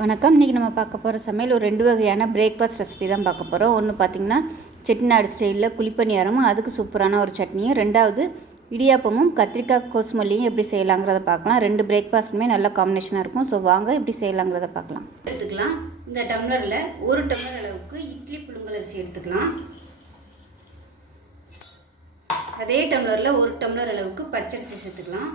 வணக்கம். இன்றைக்கி நம்ம பார்க்க போகிற சமையல் ஒரு 2 வகையான பிரேக்ஃபாஸ்ட் ரெசிபி தான் பார்க்க போகிறோம். ஒன்று பார்த்திங்கன்னா செட்டிநாடு ஸ்டைலில் குழிப்பணியாரமும் அதுக்கு சூப்பரான ஒரு சட்னியும், ரெண்டாவது இடியாப்பமும் கத்திரிக்காய் கோசுமல்லியும் எப்படி செய்யலாங்கிறத பார்க்கலாம். 2 பிரேக்ஃபாஸ்ட்டுமே நல்ல காம்பினேஷனாக இருக்கும். ஸோ வாங்க எப்படி செய்யலாங்கிறத பார்க்கலாம். எடுத்துக்கலாம். இந்த டம்ளரில் 1 டம்ளர் அளவுக்கு இட்லி புழுங்கல் அரிசி எடுத்துக்கலாம். அதே டம்ளரில் 1 டம்ளர் அளவுக்கு பச்சரிசி சேர்த்துக்கலாம்.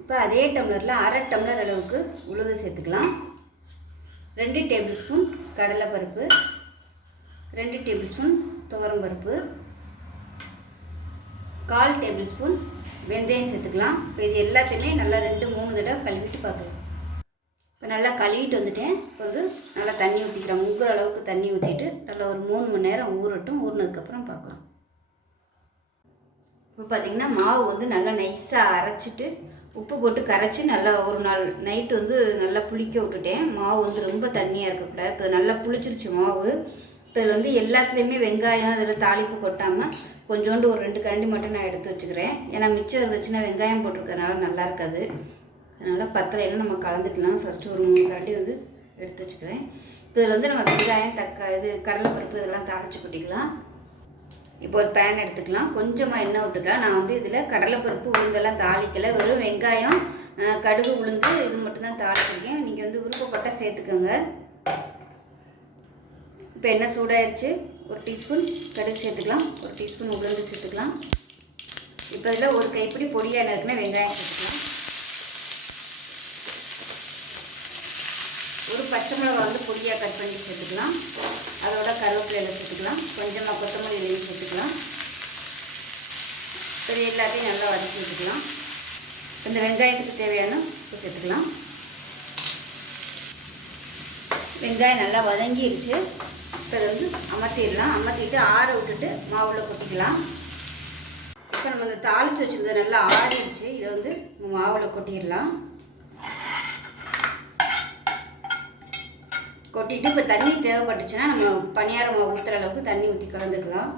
இப்போ அதே டம்ளரில் 1/2 டம்ளர் அளவுக்கு உளுந்து சேர்த்துக்கலாம். 2 டேபிள் ஸ்பூன் கடலைப்பருப்பு, 2 டேபிள் ஸ்பூன் துவரம்பருப்பு, 1/4 டேபிள் ஸ்பூன் வெந்தயம் சேர்த்துக்கலாம். இப்போ இது எல்லாத்தையுமே நல்லா 2-3 தடவை கழுவிட்டு பார்க்கலாம். இப்போ நல்லா கழுவிட்டு வந்துட்டேன். இப்போ வந்து நல்லா தண்ணி ஊற்றிக்கிறேன். முங்குற அளவுக்கு தண்ணி ஊற்றிட்டு நல்லா ஒரு 3 மணி நேரம் ஊறட்டும். ஊறினதுக்கப்புறம் பார்க்கலாம். இப்போ பார்த்திங்கன்னா மாவு வந்து நல்லா நைஸாக அரைச்சிட்டு உப்பு போட்டு கரைச்சி நல்லா ஒரு நாள் நைட்டு வந்து நல்லா புளிக்க விட்டுட்டேன். மாவு வந்து ரொம்ப தண்ணியாக இருக்கக்கூடாது. இப்போ நல்லா புளிச்சிருச்சு மாவு. இப்போ இதில் வந்து எல்லாத்துலேயுமே வெங்காயம் அதில் தாளிப்பு கொட்டாமல் கொஞ்சோண்டு ஒரு 2 கரண்டி மட்டும் நான் எடுத்து வச்சுக்கிறேன். ஏன்னா மிச்சம் இருந்துச்சுன்னா வெங்காயம் போட்டிருக்கறனால நல்லா இருக்காது. அதனால் பத்தலையெல்லாம் நம்ம கலந்துக்கலாம். ஃபஸ்ட்டு ஒரு 3 கரண்டி வந்து எடுத்து வச்சுக்கிறேன். இப்போ இதில் வந்து நம்ம வெங்காயம் இது கடலைப்பருப்பு இதெல்லாம் தாளித்து கொட்டிக்கலாம். இப்போ ஒரு பேன் எடுத்துக்கலாம். கொஞ்சமாக எண்ணெய் விட்டுக்கலாம். நான் வந்து இதில் கடலைப்பருப்பு உளுந்தெல்லாம் தாளிக்கலை. வெறும் வெங்காயம் கடுகு உளுந்து இது மட்டும்தான் தாளிச்சிருக்கேன். நீங்கள் வந்து விருப்பப்பட்டால் சேர்த்துக்கோங்க. இப்போ எண்ணெய் சூடாயிருச்சு. 1 டீஸ்பூன் கடுகு சேர்த்துக்கலாம். 1 டீஸ்பூன் உளுந்து சேர்த்துக்கலாம். இப்போ இதில் ஒரு கைப்பிடி பொடியாக இருக்குன்னா வெங்காயம் சேர்த்துக்கலாம். ஒரு பச்சை மிளகா வந்து பொடியாக கட் பண்ணி சேர்த்துக்கலாம். அதோட கருவேப்பிலையில் சேர்த்துக்கலாம். கொஞ்சமாக கொத்தமல்லி இலையும் சேர்த்துக்கலாம். இது எல்லாத்தையும் நல்லா வதக்கி வச்சுக்கலாம். இந்த வெங்காயத்துக்கு தேவையான உப்பு சேர்த்துக்கலாம். வெங்காயம் நல்லா வதங்கிடுச்சு. இப்போ இதை வந்து அமர்த்திடலாம். அமர்த்திட்டு ஆற விட்டுட்டு மாவில் கொட்டிக்கலாம். இப்போ நம்ம இந்த தாளித்து வச்சுருந்தது நல்லா ஆறிடுச்சு. இதை வந்து மாவில் கொட்டிடலாம். கொட்டிட்டு இப்போ தண்ணி தேவைப்பட்டுச்சுன்னா நம்ம பணியாரம் மாவு ஊற்றுற அளவுக்கு தண்ணி ஊற்றி கலந்துக்கலாம்.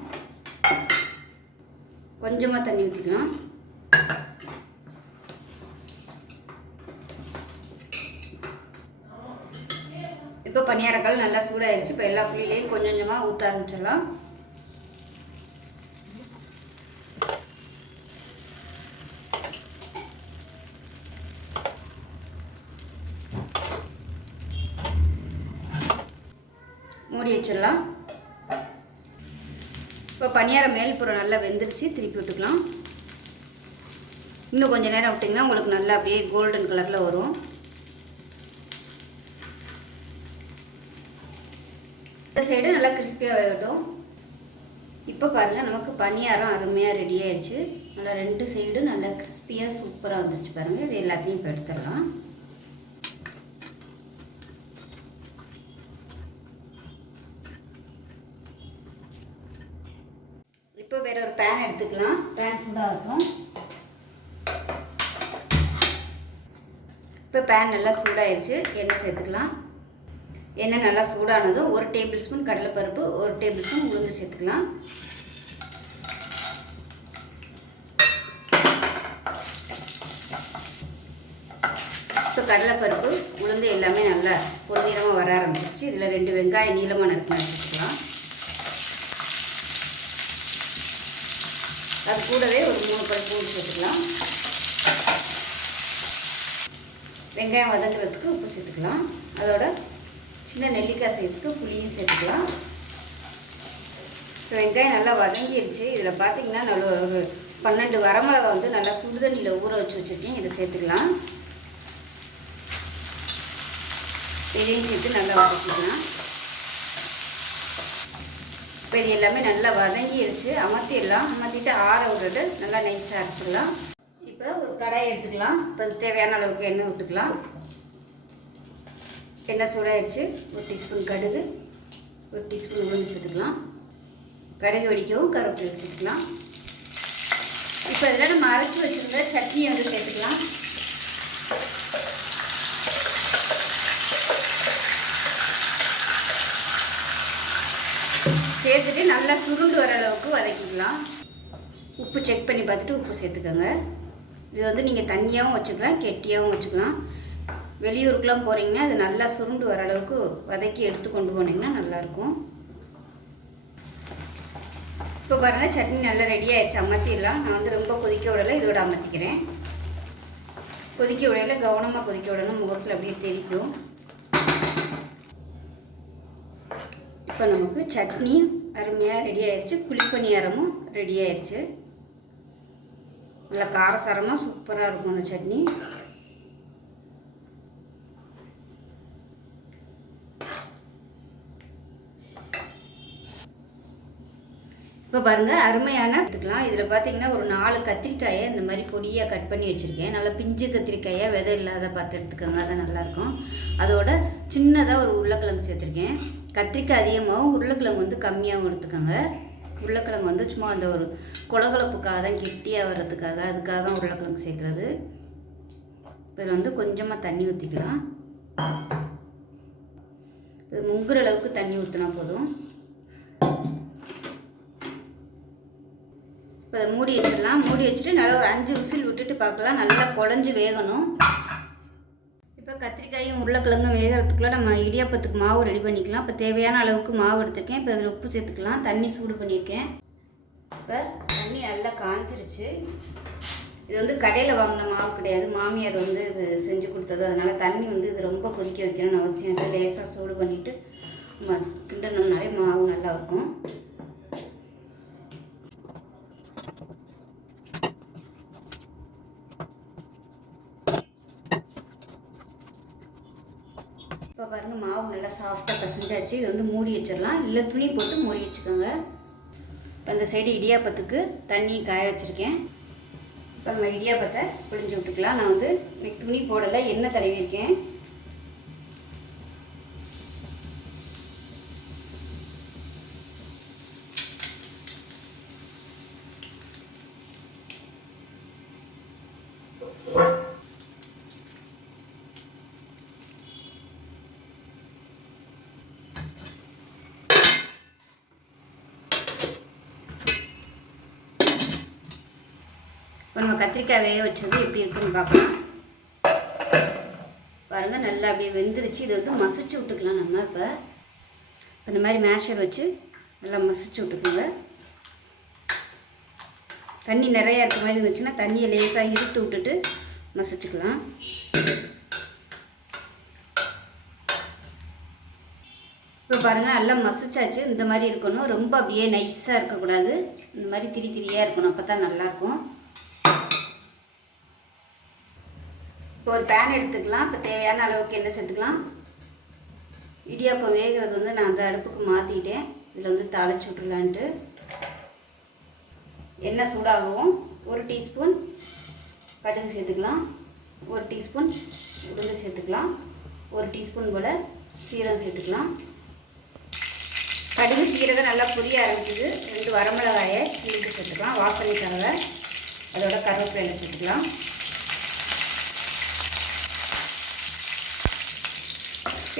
கொஞ்சமாக தண்ணி ஊற்றிக்கலாம். இப்போ பணியாரக்கால் நல்லா சூடாயிருச்சு. இப்போ எல்லா புளியிலையும் கொஞ்சம் கொஞ்சமாக ஊற்ற ஆரம்பிச்சிடலாம். மூடி வச்சிடலாம். இப்போ பணியாரம் மேல்புறம் நல்லா வெந்துருச்சு. திருப்பி விட்டுக்கலாம். இன்னும் கொஞ்சம் நேரம் விட்டிங்கன்னா உங்களுக்கு நல்லா அப்படியே கோல்டன் கலரில் வரும். இந்த சைடு நல்லா கிறிஸ்பியாக வேகட்டும். இப்போ பாருங்கள், நமக்கு பணியாரம் அருமையாக ரெடி ஆயிடுச்சு. நல்லா 2 சைடு நல்லா கிறிஸ்பியாக சூப்பராக வந்துருச்சு பாருங்கள். இது எல்லாத்தையும் இப்போ எடுத்துடலாம். இப்போ வேற ஒரு பேன் எடுத்துக்கலாம். பேன் சூடாக இருக்கும். இப்போ பேன் நல்லா சூடாயிருச்சு. எண்ணெய் சேர்த்துக்கலாம். எண்ணெய் நல்லா சூடானதும் 1 டேபிள் ஸ்பூன் கடலைப்பருப்பு, 1 டேபிள் ஸ்பூன் உளுந்து சேர்த்துக்கலாம். இப்போ கடலைப்பருப்பு உளுந்து எல்லாமே நல்லா பொன்னிறமாக வர ஆரம்பிச்சிருச்சு. இதில் 2 வெங்காயம் நீளமாக நறுக்கினா சேர்த்துக்கலாம். அது கூடவே ஒரு 3 பல் பூண்டு சேர்த்துக்கலாம். வெங்காயம் வதங்குறதுக்கு உப்பு சேர்த்துக்கலாம். அதோட சின்ன நெல்லிக்காய் சைஸுக்கு புளியும் சேர்த்துக்கலாம். இப்போ வெங்காயம் நல்லா வதங்கிடுச்சு. இதில் பார்த்திங்கன்னா நல்ல ஒரு 12 வரமிளகா வந்து நல்லா சுடுதண்ணியில் ஊற வச்சு வச்சுருக்கேன். இதை சேர்த்துக்கலாம். இதையும் சேர்த்து நல்லா வதக்கிக்கலாம். இப்போ இது எல்லாமே நல்லா வதங்கிடுச்சு. அமர்த்திடலாம். அமர்த்திட்டு ஆற விட்டுட்டு நல்லா நைஸாக அரைச்சிடலாம். இப்போ ஒரு கடாயை எடுத்துக்கலாம். இப்போ தேவையான அளவுக்கு எண்ணெய் விட்டுக்கலாம். எண்ணெய் சூடாகிடுச்சு. 1 டீஸ்பூன் கடுகு, 1 டீஸ்பூன் உளுந்து சேர்த்துக்கலாம். கடுகு வெடிக்கவும் கருவேப்பிலை சேர்த்துக்கலாம். இப்போ இதில் நம்ம அரைச்சி வச்சுருந்த சட்னியை வந்து சேர்த்துக்கலாம். சேர்த்துட்டு நல்லா சுருண்டு வர அளவுக்கு வதக்கிக்கலாம். உப்பு செக் பண்ணி பார்த்துட்டு உப்பு சேர்த்துக்கோங்க. இது வந்து நீங்கள் தண்ணியாகவும் வச்சுக்கலாம், கெட்டியாகவும் வச்சுக்கலாம். வெளியூருக்குலாம் போகிறீங்கன்னா அது நல்லா சுருண்டு வர அளவுக்கு வதக்கி எடுத்து கொண்டு போனீங்கன்னா நல்லாயிருக்கும். இப்போ பாருங்கள் சட்னி நல்லா ரெடி ஆயிடுச்சு. அமர்த்திடலாம். நான் வந்து ரொம்ப கொதிக்க விடலை, இதோட அமர்த்திக்கிறேன். கொதிக்க விடையில கவனமாக கொதிக்க விடணும், முகத்தில் அப்படியே தெரிக்கும். இப்போ நமக்கு சட்னி அருமையாக ரெடி ஆயிடுச்சு. குழிப்பணியாரமும் ரெடி ஆயிடுச்சு. நல்லா காரசாரமாக சூப்பராக இருக்கும் அந்த சட்னி. இப்போ பாருங்கள் அருமையான எடுத்துக்கலாம். இதில் பார்த்தீங்கன்னா ஒரு 4 கத்திரிக்காயை இந்த மாதிரி பொடியாக கட் பண்ணி வச்சுருக்கேன். நல்லா பிஞ்சு கத்திரிக்காயாக விதை இல்லாத பார்த்து எடுத்துக்கோங்க, அதான் நல்லாயிருக்கும். அதோட சின்னதாக ஒரு உருளைக்கிழங்கு சேர்த்துருக்கேன். கத்திரிக்காய் அதிகமாகவும் உருளைக்கிழங்கு வந்து கம்மியாகவும் எடுத்துக்கோங்க. உருளைக்கிழங்கு வந்து சும்மா அந்த ஒரு கொலகொலப்புக்காக தான், கெட்டியாக வர்றதுக்காக, அதுக்காக தான் உருளைக்கிழங்கு சேர்க்குறது. இதில் வந்து கொஞ்சமாக தண்ணி ஊற்றிக்கலாம். இது முங்குற அளவுக்கு தண்ணி ஊற்றினா போதும். இப்போ அதை மூடி வச்சிடலாம். மூடி வச்சுட்டு நல்லா ஒரு 5 விசில் விட்டுட்டு பார்க்கலாம். நல்லா குழஞ்சி வேகணும். இப்போ கத்திரிக்காயும் உருளைக்கிழங்கும் வேகிறதுக்குள்ளே நம்ம இடியாப்பத்துக்கு மாவு ரெடி பண்ணிக்கலாம். இப்போ தேவையான அளவுக்கு மாவு எடுத்துருக்கேன். இப்போ அதில் உப்பு சேர்த்துக்கலாம். தண்ணி சூடு பண்ணியிருக்கேன். இப்போ தண்ணி நல்லா காஞ்சிருச்சு. இது வந்து கடையில் வாங்கின மாவு கிடையாது, மாமியார் வந்து இது செஞ்சு கொடுத்தது. அதனால் தண்ணி வந்து இது ரொம்ப கொதிக்க வைக்கணும்னு அவசியம் இல்லை. லேசாக சூடு பண்ணிவிட்டு கிண்டணும்னாலே மாவு நல்லாயிருக்கும். இப்போ பாருங்கள் மாவு நல்லா சாஃப்டாக பசஞ்சாச்சு. இது வந்து மூடி வச்சிடலாம், இல்லை துணி போட்டு மூடி வச்சுக்கோங்க. இப்போ அந்த சைடு இடியாப்பத்துக்கு தண்ணி காய வச்சுருக்கேன். இப்போ நம்ம இடியாப்பத்தை பிழிஞ்சு விட்டுக்கலாம். நான் வந்து துணி போடலை, எண்ணெய் தடவிருக்கேன். இப்போ நம்ம கத்திரிக்காய் வேக வச்சது எப்படி இருக்குன்னு பார்க்கலாம். பாருங்கள் நல்லா அப்படியே வெந்துருச்சு. இதை வந்து மசிச்சு விட்டுக்கலாம். நம்ம இப்போ இந்த மாதிரி மேஷர் வச்சு நல்லா மசிச்சு விட்டுக்கோங்க. தண்ணி நிறையா இருக்க மாதிரி இருந்துச்சுன்னா தண்ணியை லேசாக இழுத்து விட்டுட்டு மசிச்சுக்கலாம். இப்போ பாருங்கள் நல்லா மசிச்சாச்சு. இந்த மாதிரி இருக்கணும், ரொம்ப அப்படியே நைஸாக இருக்கக்கூடாது. இந்த மாதிரி திரி திரியாக இருக்கணும், அப்போ தான் நல்லாயிருக்கும். இப்போ ஒரு பேன் எடுத்துக்கலாம். இப்போ தேவையான அளவுக்கு எண்ணெய் சேர்த்துக்கலாம். இடியாப்பம் வேகிறது வந்து நான் அந்த அடுப்புக்கு மாற்றிட்டேன். இதில் வந்து தாளிச்சு விட்டுலான்ட்டு எண்ணெய் சூடாகவும் 1 டீஸ்பூன் கடுகு சேர்த்துக்கலாம், 1 டீஸ்பூன் உளுந்து சேர்த்துக்கலாம், 1 டீஸ்பூன் போல் சீரகம் சேர்த்துக்கலாம். கடுகு சீரகம் நல்லா பொரிய ஆரம்பிக்குது. 2 வரமிளகாயை கிள்ளிட்டு சேர்த்துக்கலாம் வாசனைக்காக. அதோட கருவேப்பிலை சேர்த்துக்கலாம்.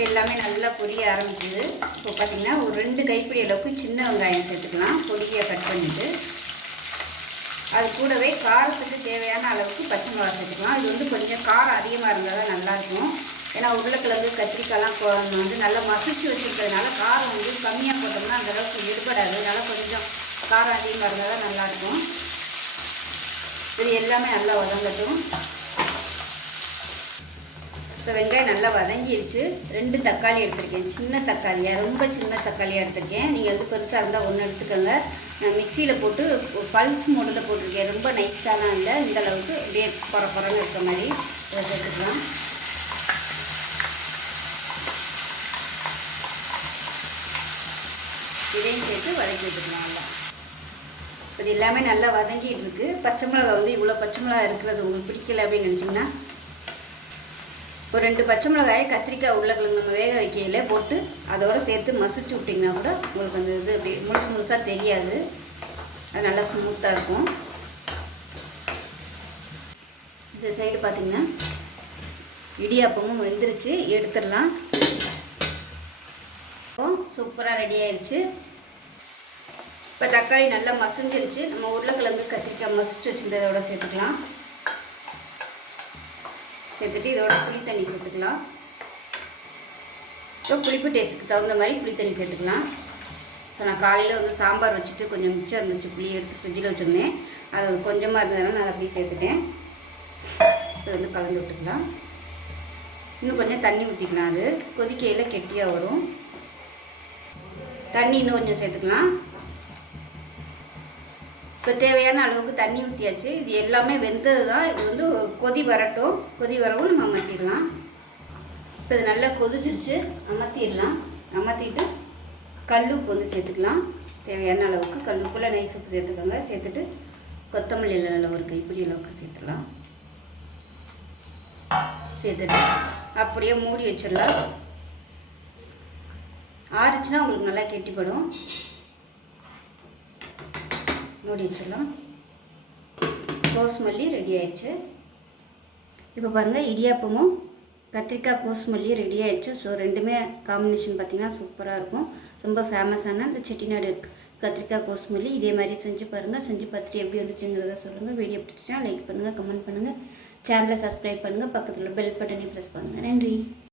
எல்லாமே நல்லா பொரிய ஆரம்பிக்குது. இப்போ பார்த்திங்கன்னா ஒரு 2 கைப்பிடி அளவுக்கு சின்ன வெங்காயம் சேர்த்துக்கலாம், பொடியாக கட் பண்ணிவிட்டு. அது கூடவே காரத்துக்கு தேவையான அளவுக்கு பச்சை மிளகா சேர்த்துக்கலாம். இது வந்து கொஞ்சம் காரம் அதிகமாக இருந்தால் தான் நல்லாயிருக்கும். ஏன்னா உருளைக்கிழங்கு கத்திரிக்காய்லாம் வந்து நல்லா மசிச்சு வச்சுருக்கிறதுனால காரம் வந்து கம்மியாக போட்டோம்னா அந்தளவுக்கு எடுபடாது. அதனால் கொஞ்சம் காரம் அதிகமாக இருந்தால் தான் நல்லாயிருக்கும். இது எல்லாமே நல்லா வதங்கட்டும். இப்போ வெங்காயம் நல்லா வதங்கிடுச்சு. 2 தக்காளி எடுத்திருக்கேன், சின்ன தக்காளியாக, ரொம்ப சின்ன தக்காளியாக எடுத்திருக்கேன். நீங்கள் வந்து பெருசாக இருந்தால் 1 எடுத்துக்கோங்க. நான் மிக்சியில் போட்டு பல்ஸ் மோடில் போட்டிருக்கேன். ரொம்ப நைஸாலாம் இல்லை, இந்த அளவுக்கு அப்படியே குறன்னு இருக்க மாதிரி இதை சேர்த்துக்கலாம். இதையும் சேர்த்து வதக்கி விட்டுக்கலாம். நல்லா இது எல்லாமே நல்லா வதங்கிட்டு இருக்குது. பச்சை மிளகா வந்து இவ்வளோ பச்சை மிளகா இருக்கிறது உங்களுக்கு பிடிக்கல அப்படின்னு நினச்சிங்கன்னா ஒரு 2 பச்சை மிளகாயை கத்திரிக்காய் உருளைக்கிழங்கு நம்ம வேக வைக்கையில போட்டு அதோடு சேர்த்து மசிச்சு விட்டிங்கன்னா கூட உங்களுக்கு அந்த இது அப்படி முழுசாக தெரியாது. அது நல்லா ஸ்மூத்தாக இருக்கும். இந்த சைடு பார்த்திங்கன்னா இடியாப்பமும் வெந்துருச்சு, எடுத்துடலாம். இப்போ சூப்பராக ரெடி ஆயிடுச்சு. இப்போ தக்காளி நல்லா மசிஞ்சிருச்சு. நம்ம உருளைக்கிழங்கு கத்திரிக்காய் மசிச்சு வச்சுருந்ததோட சேர்த்துக்கலாம். சேர்த்துட்டு இதோட புளி தண்ணி சேர்த்துக்கலாம். இப்போ புளிப்பு டேஸ்ட்டுக்கு தகுந்த மாதிரி புளி தண்ணி சேர்த்துக்கலாம். இப்போ நான் காலையில் வந்து சாம்பார் வச்சுட்டு கொஞ்சம் மிச்சம் இருந்துச்சு, புளி எடுத்து ஃப்ரிட்ஜில் வச்சுருந்தேன். அது கொஞ்சமாக இருந்ததுனால நான் அப்படியே சேர்த்துட்டேன். இது வந்து கலந்து விட்டுக்கலாம். இன்னும் கொஞ்சம் தண்ணி ஊற்றிக்கலாம். அது கொதிக்கையில் கெட்டியாக வரும். தண்ணி இன்னும் கொஞ்சம் சேர்த்துக்கலாம். இப்போ தேவையான அளவுக்கு தண்ணி ஊற்றியாச்சு. இது எல்லாமே வெந்தது தான். இது வந்து கொதி வரட்டும். கொதி வரவும் நம்ம அமர்த்திடலாம். இப்போ இது நல்லா கொதிச்சிருச்சு, அமர்த்திடலாம். அமர்த்திட்டு கல்லுப்பு வந்து சேர்த்துக்கலாம். தேவையான அளவுக்கு கல்லுப்புல நைஸ் உப்பு சேர்த்துக்கோங்க. சேர்த்துட்டு கொத்தமல்லி நல்ல ஒரு கைப்பிடி அளவுக்கு சேர்த்துக்கலாம். சேர்த்துட்டு அப்படியே மூடி வச்சிடலாம். ஆறுச்சுன்னா உங்களுக்கு நல்லா கெட்டிப்படும். மூடி வச்சிடலாம். கோசுமல்லி ரெடி ஆயிடுச்சு. இப்போ பாருங்கள், இடியாப்பமும் கத்திரிக்காய் கோசுமல்லியும் ரெடி ஆயிடுச்சு. ஸோ ரெண்டுமே காம்பினேஷன் பார்த்திங்கன்னா சூப்பராக இருக்கும். ரொம்ப ஃபேமஸான இந்த செட்டிநாடு கத்திரிக்காய் கோசுமல்லி. இதே மாதிரி செஞ்சு பாருங்கள். செஞ்சு பார்த்துட்டு எப்படி வந்துச்சுங்கிறத சொல்லுங்கள். வீடியோ பிடிச்சிச்சா லைக் பண்ணுங்கள், கமெண்ட் பண்ணுங்கள், சேனலை சப்ஸ்கிரைப் பண்ணுங்கள், பக்கத்தில் பெல் பட்டனை ப்ரெஸ் பண்ணுங்கள். நன்றி.